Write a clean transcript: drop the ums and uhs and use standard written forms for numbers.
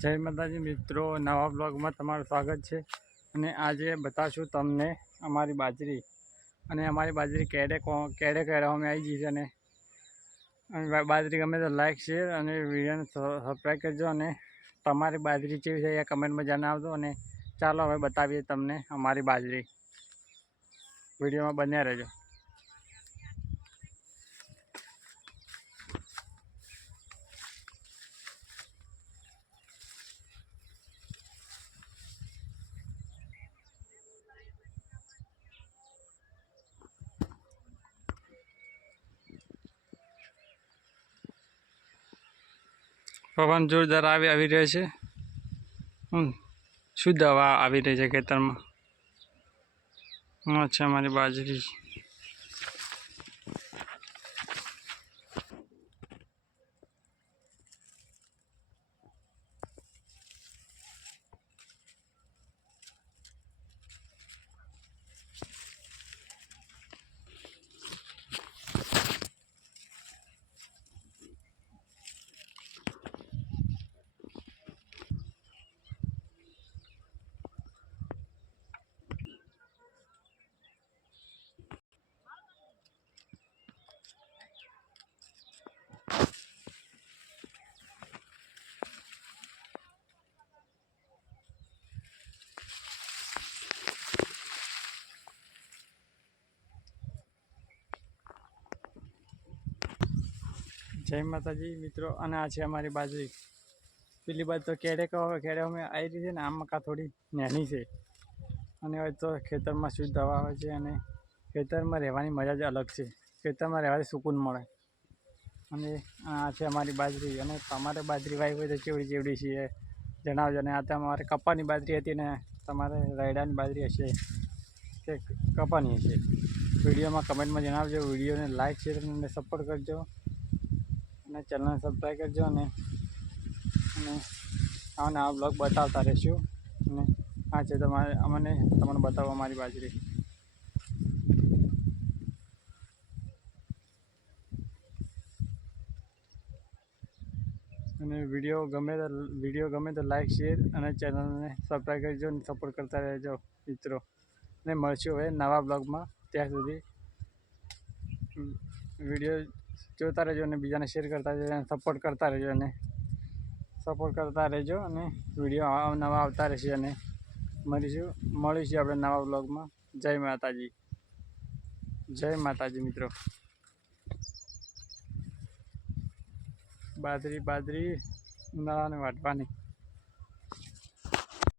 જય માતાજી મિત્રો, નવા બ્લોગમાં તમારું સ્વાગત છે। અને આજે બતાવશું તમને અમારી બાજરી કેડે અમે આવી ગઈ છે। અને બાજરી ગમે તો લાઈક શેર અને વિડીયોને સબસ્ક્રાઈબ કરજો। અને તમારી બાજરી કેવી છે એ કમેન્ટમાં જણાવજો। અને ચાલો હવે બતાવીએ તમને અમારી બાજરી, વિડીયોમાં બન્યા રહેજો। પવન જોરદાર આવી રહ્યો છે। શુદ્ધ હવા આવી રહી છે ખેતરમાં। છે અમારી બાજરી। જય માતાજી મિત્રો, અને આ છે અમારી બાજરી। પેલી બાજુ તો કેડે અમે આવી રહી છે ને, આમ મકા થોડી નાની છે। અને હવે તો ખેતરમાં શુદ્ધ હવા આવે છે અને ખેતરમાં રહેવાની મજા જ અલગ છે। ખેતરમાં રહેવાથી સુકૂન મળે। અને આ છે અમારી બાજરી। અને તમારે બાજરી વાવી હોય તો કેવડી છે જણાવજો। અને આ તો અમારે કપાની બાજરી હતી ને, તમારે રાયડાની બાજરી હશે કે કપાની હશે, વિડીયોમાં કમેન્ટમાં જણાવજો। વિડીયોને લાઈક શેર અને સપોર્ટ કરજો। અને ચેનલને સબસ્ક્રાઈબ કરજો। અને આવા બ્લોગ બતાવતા રહીશું। અને આ છે તમને બતાવો અમારી બાજરી। અને વિડીયો ગમે તો લાઈક શેર અને ચેનલને સબસ્ક્રાઈબ કરજો અને સપોર્ટ કરતા રહેજો મિત્રો। અને મળશું હવે નવા બ્લોગમાં। ત્યાં સુધી વિડીયો જોતા રહેજો અને બીજાને શેર કરતા રહેજો અને સપોર્ટ કરતા રહેજો। અને વિડીયો નવા આવતા રહેશે। અને મળીશું આપણે નવા બ્લોગમાં। જય માતાજી, જય માતાજી મિત્રો। બાજરી ઉનાળાને વાટવાની।